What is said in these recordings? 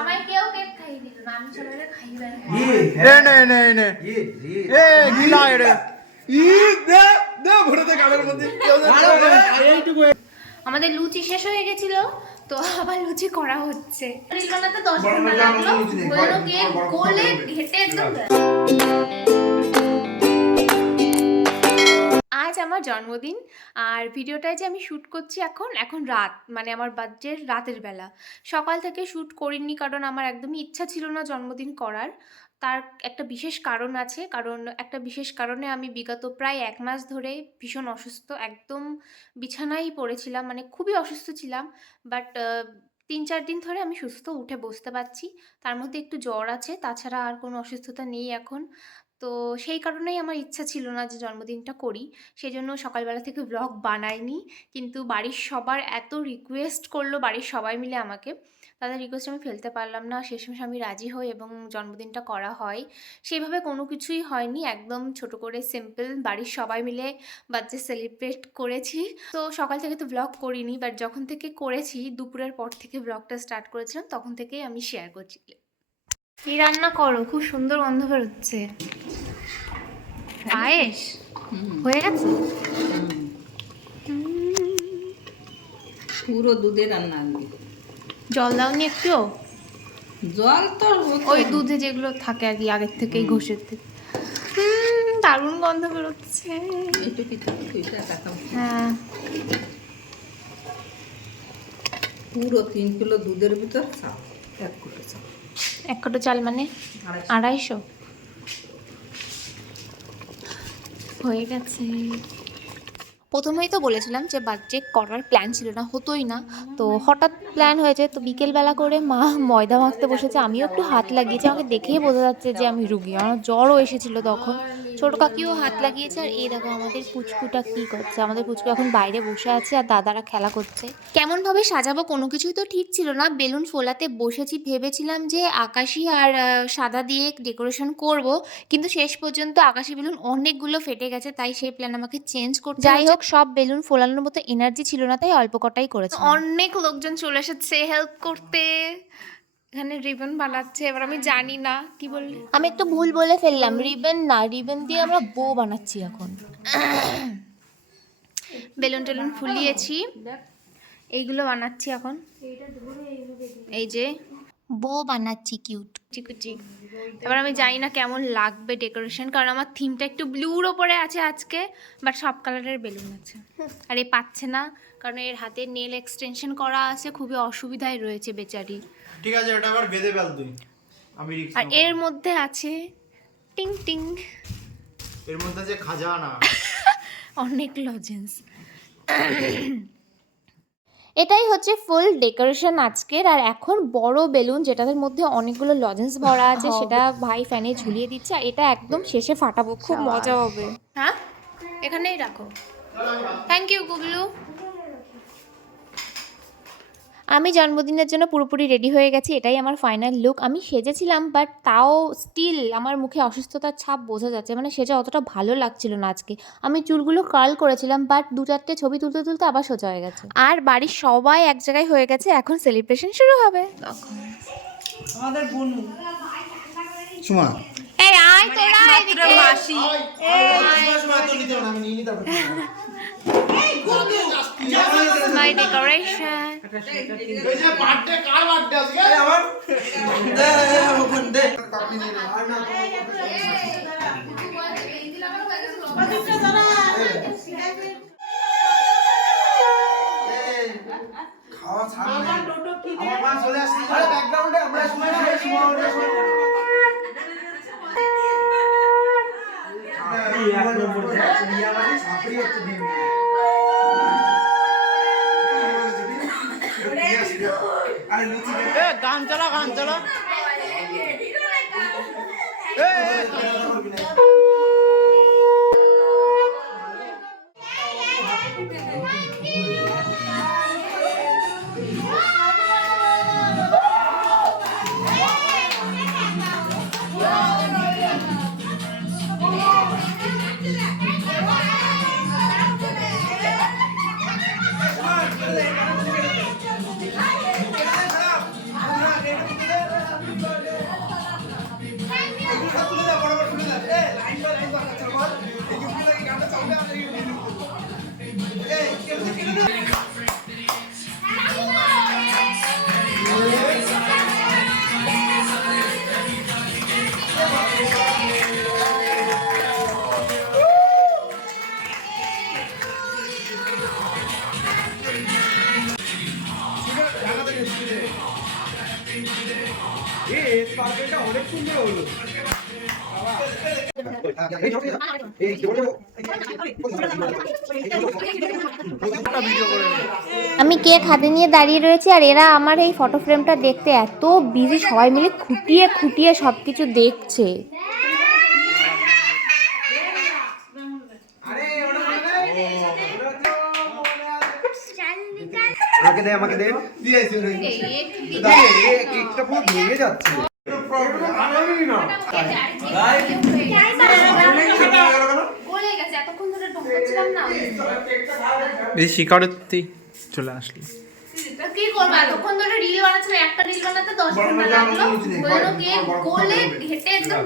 আমায় কেউ কেক খাইয়ে দিল না, আমি সবাইকে খাইয়ে দিলাম। আমাদের লুচি শেষ হয়ে গেছিল, তো আবার লুচি করা হচ্ছে। রিল বানাতে 10 ঘন্টা লাগলো, হলো কেক গোলে ঘেটে একদম। আজ আমার জন্মদিন, আর ভিডিওটায় যে আমি শ্যুট করছি এখন রাত, মানে আমার বাজে রাতের বেলা। সকাল থেকে শ্যুট করিনি কারণ আমার একদমই ইচ্ছা ছিল না জন্মদিন করার। তার একটা বিশেষ কারণ আছে, কারণ একটা বিশেষ কারণে আমি বিগত প্রায় 1 মাস ধরে ভীষণ অসুস্থ, একদম বিছানায় পড়েছিলাম, মানে খুবই অসুস্থ ছিলাম। বাট 3-4 দিন ধরে আমি সুস্থ, উঠে বসতে পারছি। তার মধ্যে একটু জ্বর আছে, তাছাড়া আর কোনো অসুস্থতা নেই এখন। তো সেই কারণেই আমার ইচ্ছা ছিল না যে জন্মদিনটা করি, সেই জন্য সকালবেলা থেকে ব্লগ বানাইনি। কিন্তু বাড়ির সবার এত রিকোয়েস্ট করলো, বাড়ির সবাই মিলে আমাকে, তাদের রিকোয়েস্ট আমি ফেলতে পারলাম না। শেষমেশ আমি রাজি হই এবং জন্মদিনটা করা হয়। সেইভাবে কোনো কিছুই হয়নি, একদম ছোট করে সিম্পল বাড়ির সবাই মিলে বার্থডে সেলিব্রেট করেছি। তো সকাল থেকে তো ব্লগ করিনি, বাট যখন থেকে করেছি, দুপুরের পর থেকে ব্লগটা স্টার্ট করেছিলাম, তখন থেকেই আমি শেয়ার করছি। কি রান্না করো? খুব সুন্দর গন্ধ বেরোচ্ছে। পায়েস হয়ে গেছে? পুরো দুধে রান্না আনবি। জল দাওনি একটু? জল তো ওই দুধে যেগুলো থাকে আর কি, আগের থেকেই ঘষের থেকে। দারুণ গন্ধ বেরোচ্ছে। একটু কি হ্যাঁ, পুরো 3 কিলো দুধের ভিতর 1 কিলো চাল। 1 কোটো চাল মানে 250 হয়ে গেছে। প্রথমেই তো বলেছিলাম যে বার্থডে করার প্ল্যান ছিল না, হতোই না। তো হঠাৎ প্ল্যান হয়েছে, তো বিকেলবেলা করে মা ময়দা মাখতে বসেছে, আমিও একটু হাত লাগিয়েছি। আমাকে দেখেই বোঝা যাচ্ছে যে আমি রুগী, আমার জ্বরও এসেছিল তখন। ছোটো কাকিও হাত লাগিয়েছে। আর এই দেখো আমাদের পুচকুটা কী করছে। আমাদের পুচকু এখন বাইরে বসে আছে আর দাদারা খেলা করছে। কেমনভাবে সাজাবো কোনো কিছুই তো ঠিক ছিল না। বেলুন ফোলাতে বসেছি, ভেবেছিলাম যে আকাশি আর সাদা দিয়ে ডেকোরেশন করব, কিন্তু শেষ পর্যন্ত আকাশি বেলুন অনেকগুলো ফেটে গেছে, তাই সেই প্ল্যান আমাকে চেঞ্জ করতে। যাই হোক, সব বেলুন ফোলানোর মতো এনার্জি ছিল না, তাই অল্প কটাই করেছে। অনেক লোকজন চলে এসেছে হেল্প করতে, এখানে রিবন বানাচ্ছে। এবার আমি জানি না কি বললে, আমি একটু ভুল বলে ফেললাম, রিবন না, রিবন দিয়ে আমরা বো বানাচ্ছি এখন। বেলুন টেলুন ফুলিয়েছি, এইগুলো বানাচ্ছি এখন। এই যে বো বানাচ্ছি কিউট চিকুচি। এবার আমি জানি না কেমন লাগবে ডেকোরেশন, কারণ আমার থিমটা একটু ব্লুর ওপরে আছে আজকে, বাট সব কালারের বেলুন আছে। আর এ পাচ্ছে না, কারণ এর হাতে নেল এক্সটেনশন করা আছে, খুবই অসুবিধায় রয়েছে বেচারি। ঠিক আছে, ওটা আবার বেঁধে ফেল তুই, আমি রিস্ক। আর এর মধ্যে আছে টিং টিং, এর মধ্যে আছে খাজানা, অনেক লজেন্স। এটাই হচ্ছে ফুল ডেকোরেশন আজকের। আর এখন বড় বেলুন, যেটাদের মধ্যে অনেকগুলো লজেন্স ভরা আছে, সেটা ভাই ফ্যানে ঝুলিয়ে দিচ্ছে। আর এটা একদম শেষে ফাটাবো, খুব মজা হবে। হ্যাঁ, এখানেই রাখো। Thank you Gublu. আমি জন্মদিনের জন্য পুরোপুরি রেডি হয়ে গেছি, এটাই আমার ফাইনাল লুক। আমি সেজেছিলাম, বাট তাও স্টিল আমার মুখে অসুস্থতার ছাপ বোঝা যাচ্ছে, মানে সেটা অতটা ভালো লাগছিল না আজকে। আমি চুলগুলো কার্ল করেছিলাম, বাট 2-4টে ছবি তুলতে তুলতে আবার সোজা হয়ে গেছে। আর বাড়ির সবাই এক জায়গায় হয়ে গেছে, এখন সেলিব্রেশন শুরু হবে। আমাদের বনু সুমা, এই আয় তোরা এদিকে। মাসি আমি নিয়ে নিতে পারবো। মাই ডেকোরেশন। এই যে বার্থডে, কার বার্থডে আজকে? আমার দে কাপড় নিয়ে নে। আর না খাওয়া ছাড়া আমার টোটো কি দে, আমার মা চলে আসছে। আরে ব্যাকগ্রাউন্ডে আমরা সময় না সময় এই এক নম্বর ইয়া মানে ছাপড়ি হচ্ছে দিন। আরে লুচি দে, এ গান চালা, গান চালা। অনেক সুন্দর হলো। আমি কেক হাতে নিয়ে দাঁড়িয়ে রয়েছি আর এরা আমার এই ফটো ফ্রেমটা দেখতে এত বিজি, সবাই মিলে খুঁটিয়ে খুঁটিয়ে সব কিছু দেখছে। আমাকে দে, আমাকে দে। কেকটা পুরো ভেঙে যাচ্ছে। শিকারত্তি চলে আসলো। কি করবো, এতক্ষণ ধরে রিল বানাচ্ছিল, একটা রিল বানাতে 10 ঘন্টা লাগলো। বললো কেক গলে ঘেটে একদম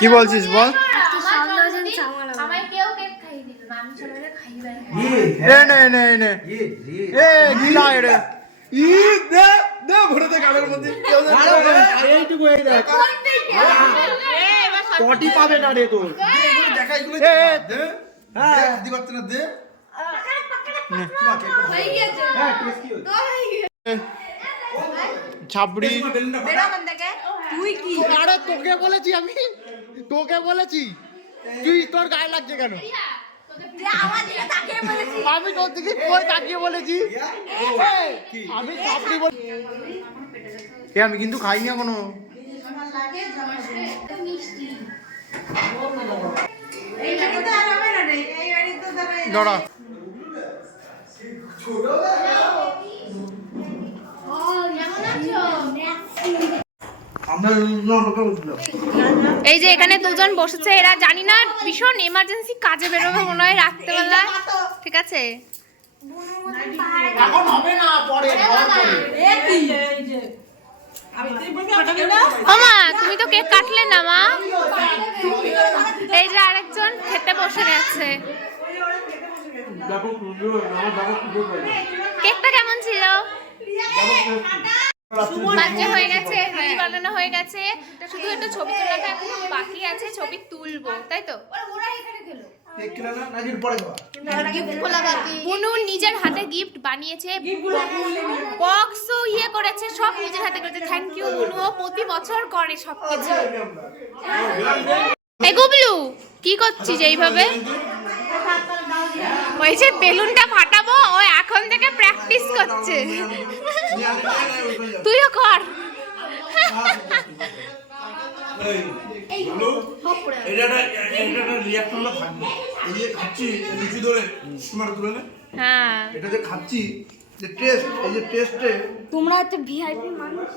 কি বলছিস বল? আমায় কেউ কেক খাইয়ে দিল না, আমি সবাইকে খাইয়ে পটি পাবে না রে তোর। ছাবড়ি তুই কি? আরে তোকে বলেছি, আমি তোকে বলেছি, তুই তোর গায়ে লাগছে কেন? আমি তোর দিকে কই তাকিয়ে বলেছি? আমি ছাবড়ি বল, আমি কিন্তু খাইনি এখনো। দাঁড়া, এই যে এখানে দুজন বসেছে, এরা জানি না ভীষণ এমার্জেন্সি কাজে বেরোবে মনে হয় রাত্রেবেলায়, ঠিক আছে? এখন হবে না, পরে মা তুমি তো কেক কাটলে না মা। এই যে আরেকজন খেতে বসে গেছে। কেকটা কেমন ছিল? বাচ্চা হয়ে গেছে, রিল বানানো হয়ে গেছে, শুধু একটা ছবি তোলাটা এখন বাকি আছে, ছবি তুলবো, তাই তো? বুনু নিজের হাতে গিফট বানিয়েছে, বক্সও ইয়ে করেছে, সব নিজের হাতে করেছে। থ্যাংক ইউ বুনু, ও প্রতি বছর করে সবকিছু। এই গুবলু কি করছিস এইভাবে? ওই যে বেলুনটা ফাটাবো, ও এখন থেকে প্র্যাকটিস করছে। তুইও কর। হ্যাঁ, এটা যে খাচ্ছি, যে টেস্ট, এই যে টেস্টে তোমরা হচ্ছে ভিআইপি মানুষ।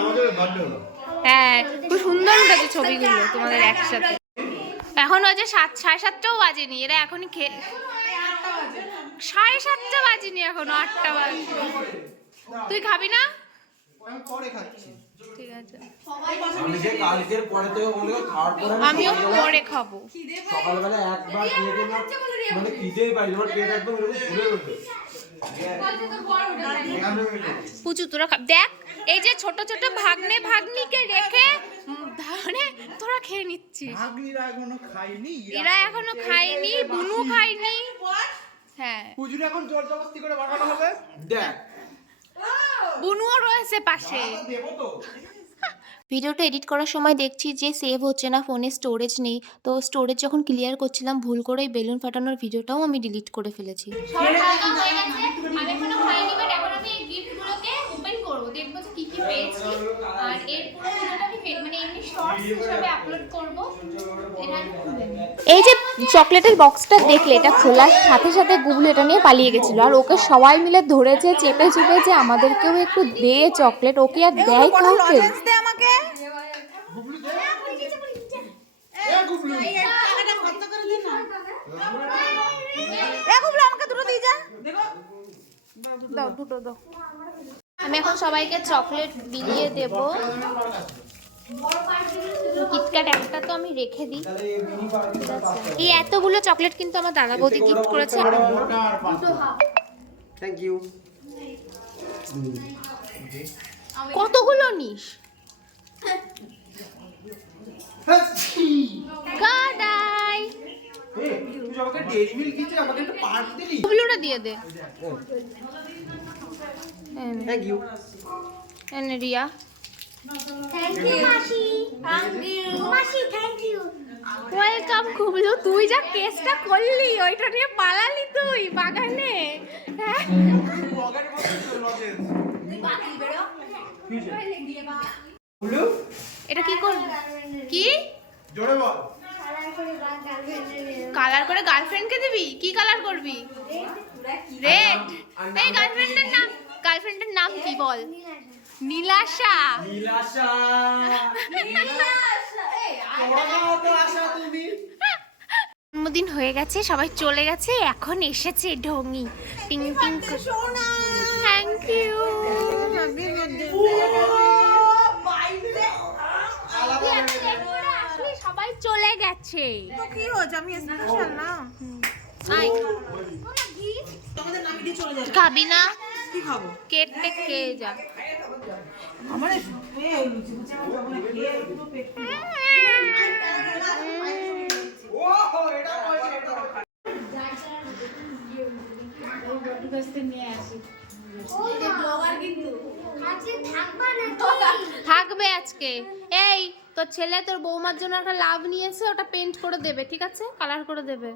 আমাদের বার্থডে হলো। হ্যাঁ, খুব সুন্দর উঠেছে ছবিগুলো তোমাদের একসাথে। এখন বাজে 7:30টাও বাজেনি, এরা এখনই 7:30 বাজেনি, এখনো 8টা বাজে। তুই খাবি না? আমি পরে খাচ্ছি। ঠিক আছে, আমি যে কালকের পরে থেকে বললো খাওয়ার পরে আমিও পরে খাবো। সকালবেলা একবার খেয়ে দিলাম, মানে খিদেই পাই, আমার পেট একদম এরকম ফুলে ওঠে। পুচু তোরা দেখ, এই যে ছোট ছোট ভাগ্নে ভাগ্নিকে রেখে ধরে তোরা খেয়ে নিচ্ছিস। ভাগ্নিরা এখনো খাইনি, এরা এখনো খায়নি, বুনু খায়নি। হ্যাঁ, পুজুর এখন জোর জবরদস্তি করে বানানো হবে। দেখ বুনুও রয়েছে পাশে। দেবো তো। ভিডিওটা এডিট করার সময় দেখছি যে সেভ হচ্ছে না, ফোনে স্টোরেজ নেই। তো স্টোরেজ যখন ক্লিয়ার করছিলাম, ভুল করে এই বেলুন ফাটানোর ভিডিওটাও আমি ডিলিট করে ফেলেছি। এই যে চকলেটের বক্সটা দেখলে, এটা খোলার সাথে সাথে গুবলু এটা নিয়ে পালিয়ে গেছিল, আর ওকে সবাই মিলে ধরেছে চেপে চুপে যে আমাদেরকেও একটু দে চকলেট। ওকে আর দেয় কাউকে? দাও, দুটো দাও। আমি এখন সবাইকে চকলেট বিলিয়ে দেব। কিটক্যাট একটা তো আমি রেখে দিই। এই এতগুলো চকলেট কিন্তু আমার দাদা বৌদি গিফট করেছে। Thank you. কতগুলো নিস? গাদাই তুই আমাকে ডেইরি মিল্ক দিচ্ছিস, আমাকে একটা পার্ট দিলি। গুবলুটা দিয়ে দে। Thank you. এনে রিয়া। থ্যাংক ইউ মাসি, থ্যাংক ইউ মাসি, থ্যাংক ইউ। ওয়েলকাম গুবলু, তুই যা কেসটা করলি ওইটা নিয়ে পালালি তুই বাগানে। হ্যাঁ? বলু এটা কি করবি? কি জোরে বল। কালার করে গার্লফ্রেন্ডকে দিবি? কি কালার করবি? রেড। এই গার্লফ্রেন্ডের নাম কি বল? নীলাশা। নীলাশা তো আশা তুমি। জন্মদিন হয়ে গেছে, সবাই চলে গেছে, এখন এসেছে ঢঙ্গি। টিং টিং থ্যাংক ইউ। সবাই চলে গেছে। কি হয়েছে? আমি স্পেশাল না। আয়। খাবি না? কি খাবো? কেক টেক খেয়ে যা। আমার লুচি লুচি খেয়ে পুরো পেট থাকবে আজকে। এই তোর ছেলে তোর বৌমার জন্য একটা লাভ নিয়েছে, ওটা পেন্ট করে দেবে, ঠিক আছে? কালার করে দেবে,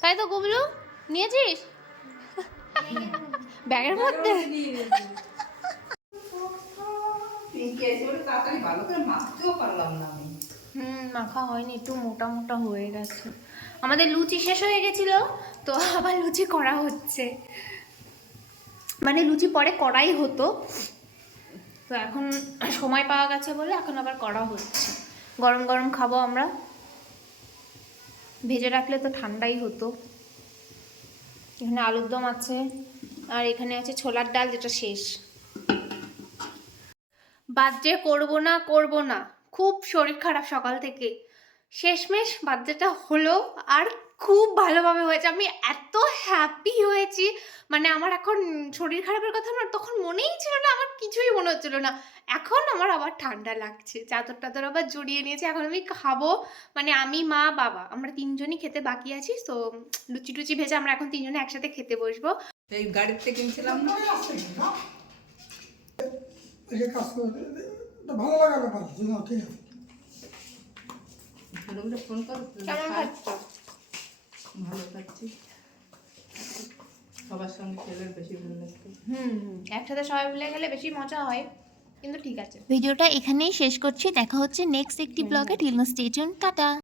তাই তো গুবলু? নিয়েছিস ব্যাগের মধ্যে? পিঙ্কি এসে বলে তাড়াতাড়ি ভালো করে মাখতেও পারলাম না আমি। মাখা হয়নি, একটু মোটা মোটা হয়ে গেছে। আমাদের লুচি শেষ হয়ে গেছিল, তো আবার লুচি করা হচ্ছে। মানে লুচি পরে করাই হতো, তো এখন সময় পাওয়া গেছে বলে এখন আবার করা হচ্ছে। গরম গরম খাবো আমরা, ভেজে রাখলে তো ঠান্ডাই হতো। এখানে আলুর দম আছে, আর এখানে আছে ছোলার ডাল, যেটা শেষ। বার্থডে করবো না, খুব শরীর খারাপ সকাল থেকে। শেষমেশ বার্থডেটা হলো, আর খুব ভালোভাবে হয়েছে। আমি এত হ্যাপি হয়েছি, মানে আমার এখন শরীর খারাপের কথা আমার তখন মনেই ছিল না, আমার কিছুই মনে হচ্ছিল না। এখন আমার আবার ঠান্ডা লাগছে, চাদর টাদর আবার জড়িয়ে নিয়েছে। এখন আমি খাবো, মানে আমি, মা, বাবা, আমরা তিনজনই খেতে বাকি আছি। তো লুচি টুচি ভেজে আমরা এখন তিনজনে একসাথে খেতে বসবো। এই গাড়িতে কিনছিলাম না, ভালো লাগা ব্যাপার, ঠিক আছে। ফোন করো। কেমন খাচ্ছ? ভালো খাচ্ছি, সবার সঙ্গে খেলে বেশি ভালো লাগবে। একসাথে সবাই মিলে গেলে বেশি মজা হয়, কিন্তু ঠিক আছে। ভিডিওটা এখানেই শেষ করছি, দেখা হচ্ছে নেক্সট একটি ব্লগে। Till stay tune, tata.